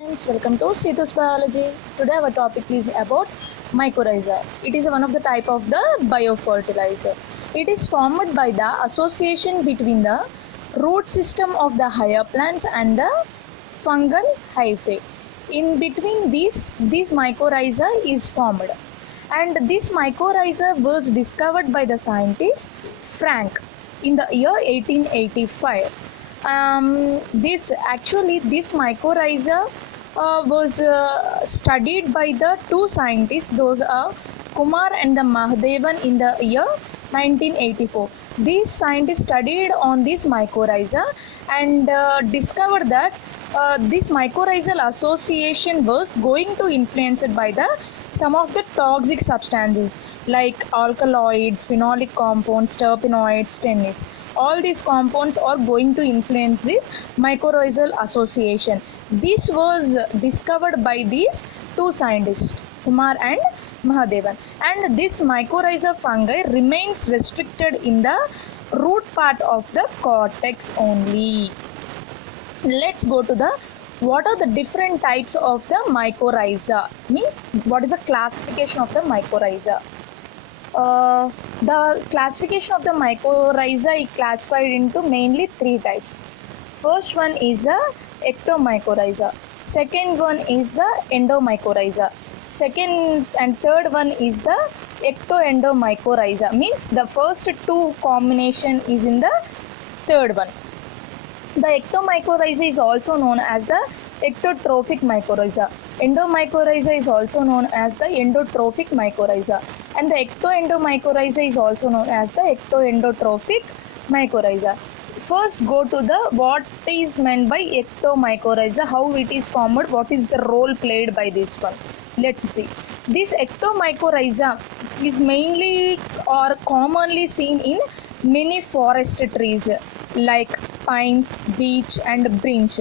Friends, welcome to Setu's Biology. Today our topic is about mycorrhiza. It is one of the type of the biofertilizer. It is formed by the association between the root system of the higher plants and the fungal hyphae. In between this mycorrhiza is formed, and this mycorrhiza was discovered by the scientist Frank in the year 1885. This mycorrhiza was studied by the two scientists, those are Kumar and the Mahadevan, in the year 1984. These scientists studied on this mycorrhiza and discovered that this mycorrhizal association was going to influenced by the some of the toxic substances like alkaloids, phenolic compounds, terpenoids, tannins. All these compounds are going to influence this mycorrhizal association. This was discovered by these two scientists, Kumar and Mahadevan, and this mycorrhiza fungi remains restricted in the root part of the cortex only. Let's go to the what are the different types of the mycorrhiza, means what is the classification of the mycorrhiza. The classification of the mycorrhiza is classified into mainly three types. First one is the ectomycorrhiza, second one is the endomycorrhiza, second and third one is the ectoendomycorrhiza, means the first two combination is in the third one. The ectomycorrhiza is also known as the ectotrophic mycorrhiza. Endomycorrhiza is also known as the endotrophic mycorrhiza, and the ectoendomycorrhiza is also known as the ectoendotrophic mycorrhiza. First, go to the what is meant by ectomycorrhiza, how it is formed, what is the role played by this one. Let's see. This ectomycorrhiza is mainly or commonly seen in many forest trees like pines, beech and birch.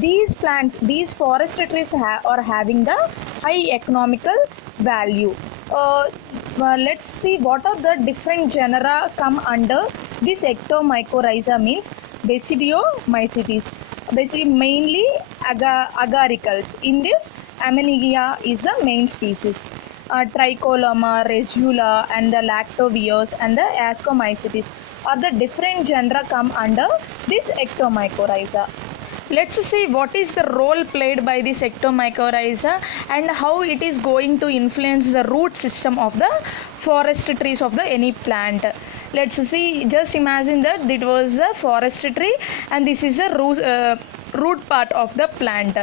These plants, these forest trees are having the high economical value. Let's see what are the different genera come under this ectomycorrhiza, means Basidiomycetes, basically mainly agaricales. In this, Amanita is the main species. Trichoderma, Resula and the Lactovius and the Ascomycetes are the different genera come under this ectomycorrhiza. Let's see what is the role played by this ectomycorrhiza and how it is going to influence the root system of the forest trees of the any plant. Let's see, just imagine that it was a forest tree and this is the root part of the plant.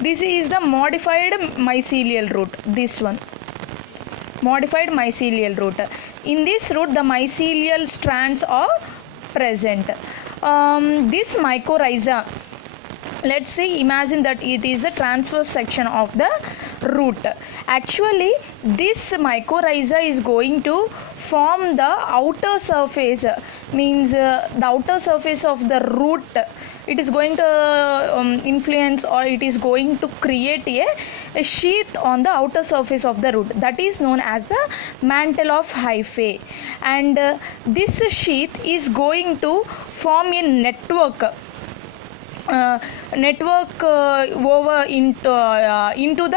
This is the modified mycelial root, this one. Modified mycelial root. In this root the mycelial strands are present. This mycorrhiza, let's say, imagine that it is the transverse section of the root. Actually this mycorrhiza is going to form the outer surface, means the outer surface of the root. It is going to influence, or it is going to create a sheath on the outer surface of the root, that is known as the mantle of hyphae, and this sheath is going to form a network over into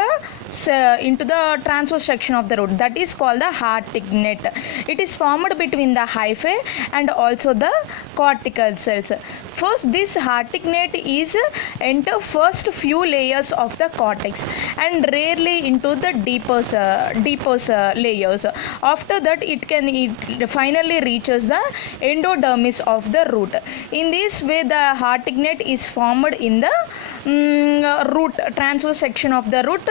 the transverse section of the root, that is called the Hartig net. It is formed between the hyphae and also the cortical cells. First, this Hartig net is enter first few layers of the cortex and rarely into the deeper layers. After that, it finally reaches the endodermis of the root. In this way, the Hartig net is formed in the root transverse section of the root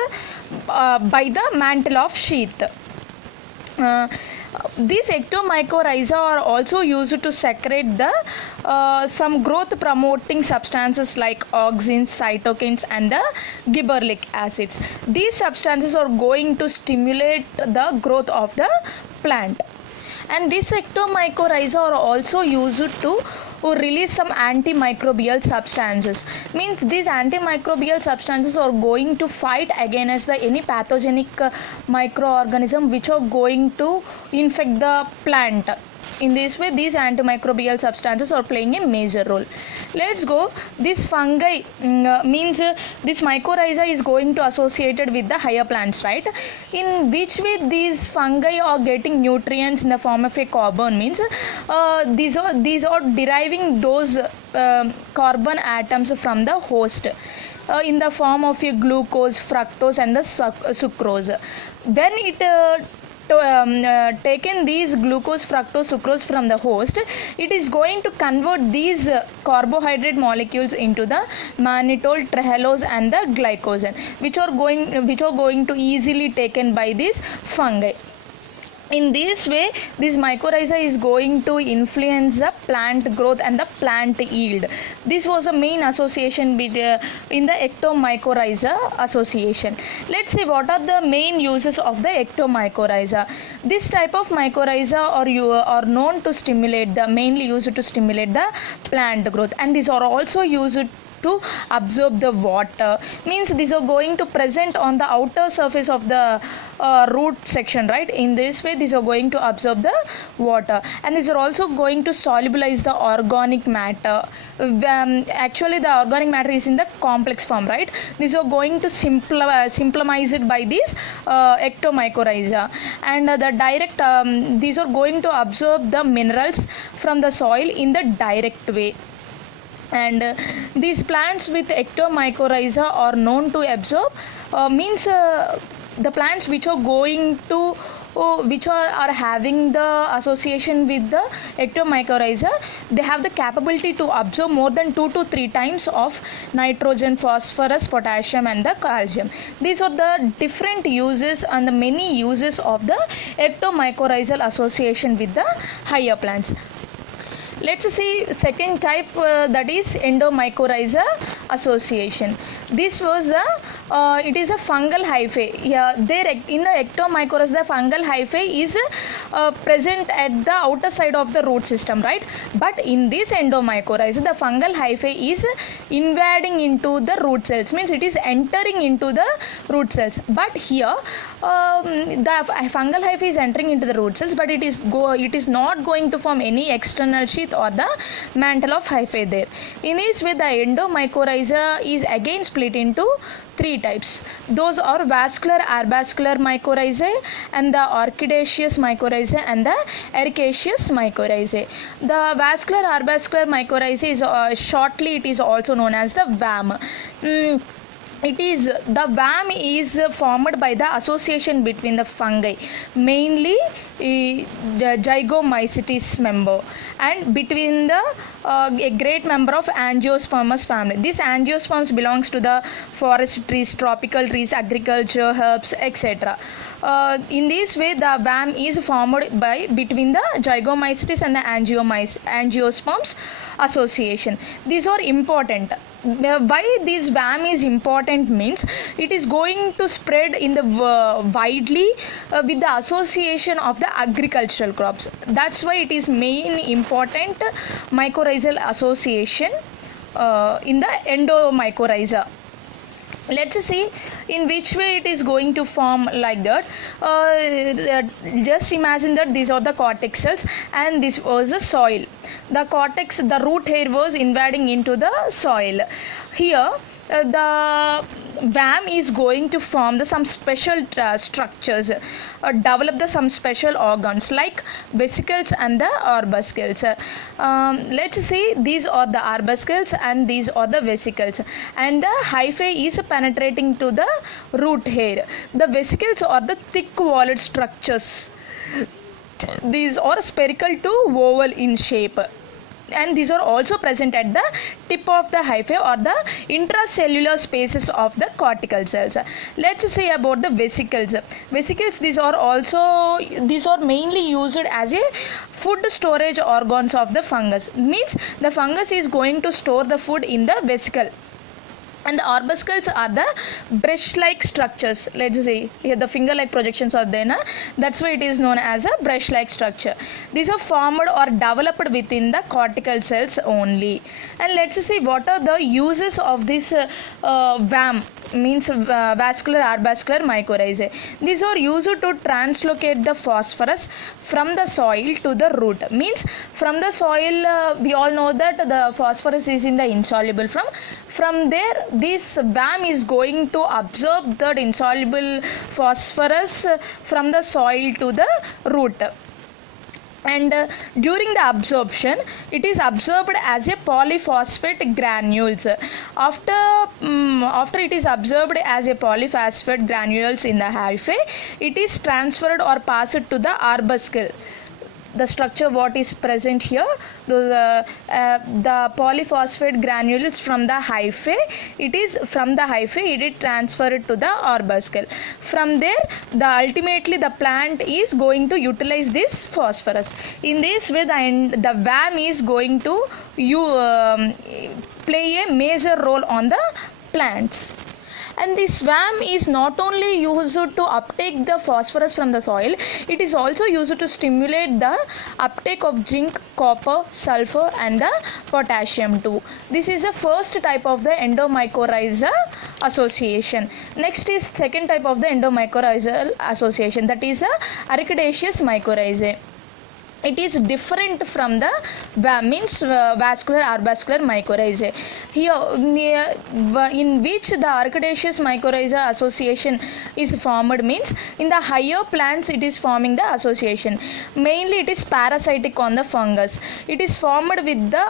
by the mantle of sheath. These ectomycorrhiza are also used to secrete the some growth promoting substances like auxins, cytokines and the gibberellic acids. These substances are going to stimulate the growth of the plant. And these ectomycorrhiza are also used to release some antimicrobial substances, means these antimicrobial substances are going to fight against the any pathogenic microorganism which are going to infect the plant. In this way, these antimicrobial substances are playing a major role. Let's go. This fungi means this mycorrhiza is going to associated with the higher plants, right? In which way these fungi are getting nutrients in the form of a carbon means these are deriving those carbon atoms from the host in the form of a glucose, fructose, and the sucrose. When it taken these glucose, fructose, sucrose from the host, it is going to convert these carbohydrate molecules into the mannitol, trehalose, and the glycogen, which are going to easily taken by these fungi. In this way, this mycorrhiza is going to influence the plant growth and the plant yield. This was the main association with, in the ectomycorrhiza association. Let's see what are the main uses of the ectomycorrhiza. This type of mycorrhiza are known to stimulate mainly used to stimulate the plant growth, and these are also used to absorb the water. Means these are going to present on the outer surface of the root section, right? In this way, these are going to absorb the water, and these are also going to solubilize the organic matter. Actually, the organic matter is in the complex form, right? These are going to simplify it by this ectomycorrhiza, and the direct these are going to absorb the minerals from the soil in the direct way. And these plants with ectomycorrhiza are known to absorb means the plants which are going to which are having the association with the ectomycorrhiza, they have the capability to absorb more than 2 to 3 times of nitrogen, phosphorus, potassium, and the calcium. These are the different uses and the many uses of the ectomycorrhizal association with the higher plants. Let's see second type, that is endomycorrhiza association. This was it is a fungal hyphae. Yeah, there in the ectomycorrhiza, the fungal hyphae is present at the outer side of the root system, right? But in this endomycorrhiza, the fungal hyphae is invading into the root cells. Means it is entering into the root cells. But here, the fungal hyphae is entering into the root cells, but it is not going to form any external sheath or the mantle of hyphae there. In this way, the endomycorrhiza is again split into 3 types. Those are vascular arbuscular mycorrhizae, and the orchidaceous mycorrhizae, and the ericaceous mycorrhizae. The vascular arbuscular mycorrhizae is shortly it is also known as the VAM. The VAM is formed by the association between the fungi, mainly the Zygomycetes member, and between the a great member of Angiospermous family. This Angiosperms belongs to the forest trees, tropical trees, agriculture, herbs, etc. In this way, the VAM is formed by between the Zygomycetes and the Angiosperms association. These are important. Why this VAM is important means it is going to spread in the widely with the association of the agricultural crops. That's why it is main important mycorrhizal association in the endomycorrhiza. Let's see in which way it is going to form like that. Just imagine that these are the cortex cells and this was the soil. The root hair was invading into the soil. Here the VAM is going to form some special structures, develop some special organs like vesicles and the arbuscles. Let's see, these are the arbuscles and these are the vesicles, and the hyphae is penetrating to the root hair. The vesicles are the thick walled structures. These are spherical to oval in shape, and these are also present at the tip of the hyphae or the intracellular spaces of the cortical cells. Let's say about the vesicles. Vesicles, these are mainly used as a food storage organs of the fungus. Means the fungus is going to store the food in the vesicle. and the arbuscles are the brush like structures. Let's see here, the finger like projections are there, that's why it is known as a brush like structure. These are formed or developed within the cortical cells only. And let's see what are the uses of this VAM, means vascular arbuscular mycorrhizae. These are used to translocate the phosphorus from the soil to the root. Means from the soil, we all know that the phosphorus is in the insoluble from there this VAM is going to absorb that insoluble phosphorus from the soil to the root. And during the absorption, it is absorbed as a polyphosphate granules. After it is absorbed as a polyphosphate granules in the hyphae, it is transferred or passed to the arbuscle. The structure what is present here, the polyphosphate granules from the hyphae, it is from the hyphae it is transferred to the arbuscle. From there ultimately the plant is going to utilize this phosphorus. In this way the VAM is going to play a major role on the plants. And this VAM is not only used to uptake the phosphorus from the soil, it is also used to stimulate the uptake of zinc, copper, sulfur and the potassium too. This is the first type of the endomycorrhizal association. Next is second type of the endomycorrhizal association, that is Archidaceous mycorrhizae. It is different from the VAM, means vascular arbuscular mycorrhizae. Here in which the Archidaceous mycorrhizae association is formed, means in the higher plants it is forming the association. Mainly it is parasitic on the fungus. It is formed with the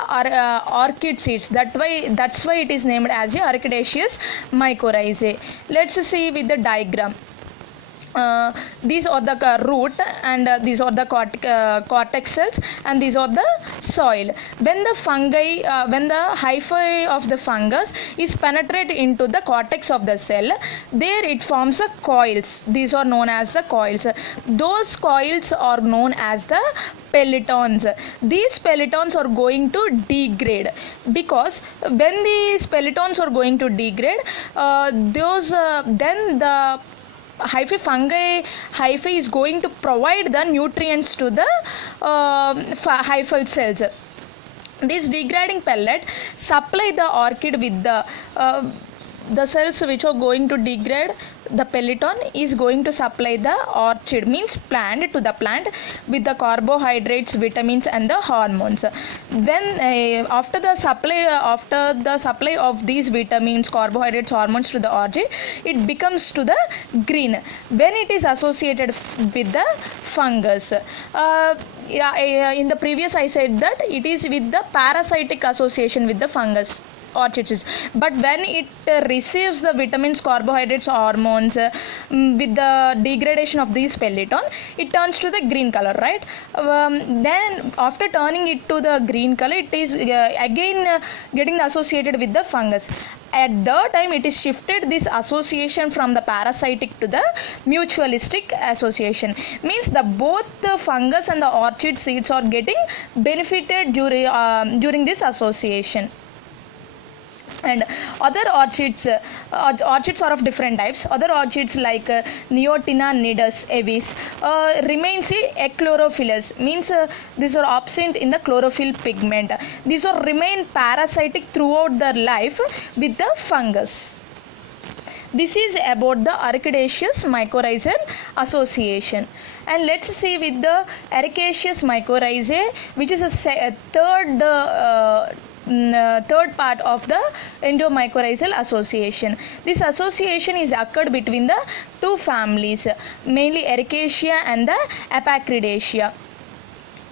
orchid seeds. That's why it is named as the Archidaceous mycorrhizae. Let's see with the diagram. These are the root and these are the cortex cells and these are the soil. When the fungi, when the hyphae of the fungus is penetrate into the cortex of the cell, there it forms a coils. These are known as the coils. Those coils are known as the pelletons. These pelletons are going to degrade, because when these pelletons are going to degrade, then the hyphae is going to provide the nutrients to the hyphal cells. This degrading pellet supply the orchid with the cells which are going to degrade. The pelleton is going to supply the orchid, means plant, to the plant with the carbohydrates, vitamins and the hormones. When after the supply of these vitamins, carbohydrates, hormones to the orchid, it becomes to the green when it is associated with the fungus. In the previous I said that it is with the parasitic association with the fungus orchids, but when it receives the vitamins, carbohydrates, hormones with the degradation of these pelleton, it turns to the green color, right? Then after turning it to the green color, it is again getting associated with the fungus. At the time it is shifted this association from the parasitic to the mutualistic association, means the both the fungus and the orchid seeds are getting benefited during this association. And other orchids are of different types. Other orchids like Neotina nidus avis remains achlorophyllous, means these are absent in the chlorophyll pigment. These are remain parasitic throughout their life with the fungus. This is about the Archidaceous mycorrhizal association. And let's see with the Ericaceous mycorrhizae, which is a third part of the endomycorrhizal association. This association is occurred between the two families, mainly Ericacea and the Apacridacea.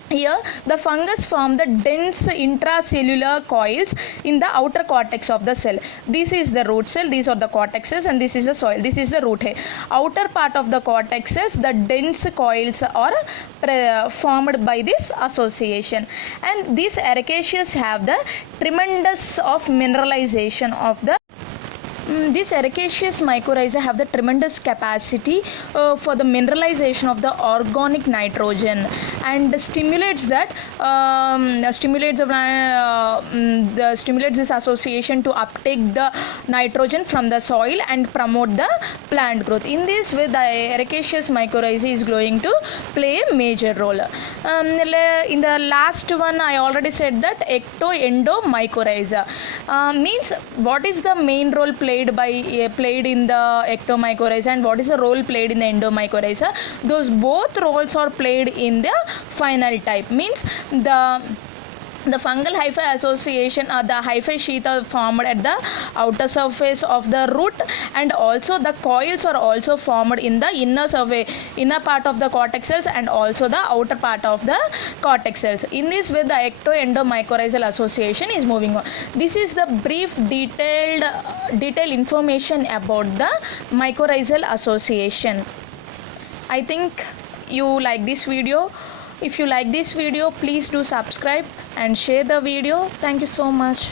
Here the fungus form the dense intracellular coils in the outer cortex of the cell. This is the root cell, these are the cortex cells, and this is the soil, this is the root hair. Outer part of the cortex cells, the dense coils are formed by this association. And these ericaceous have the tremendous of mineralization of the these Ericaceous mycorrhizae have the tremendous capacity for the mineralization of the organic nitrogen, and stimulates stimulates this association to uptake the nitrogen from the soil and promote the plant growth. In this way, the ericaceous mycorrhizae is going to play a major role. In the last one, I already said that ecto-endomycorrhiza means what is the main role played in the ectomycorrhiza and what is the role played in the endomycorrhiza. Those both roles are played in the final type. Means the fungal hyphae association, the hyphae sheath are formed at the outer surface of the root, and also the coils are also formed in the inner part of the cortex cells and also the outer part of the cortex cells. In this way, the ecto-endomycorrhizal association is moving on. This is the brief detailed information about the mycorrhizal association. I think you like this video. If you like this video, please do subscribe and share the video. Thank you so much.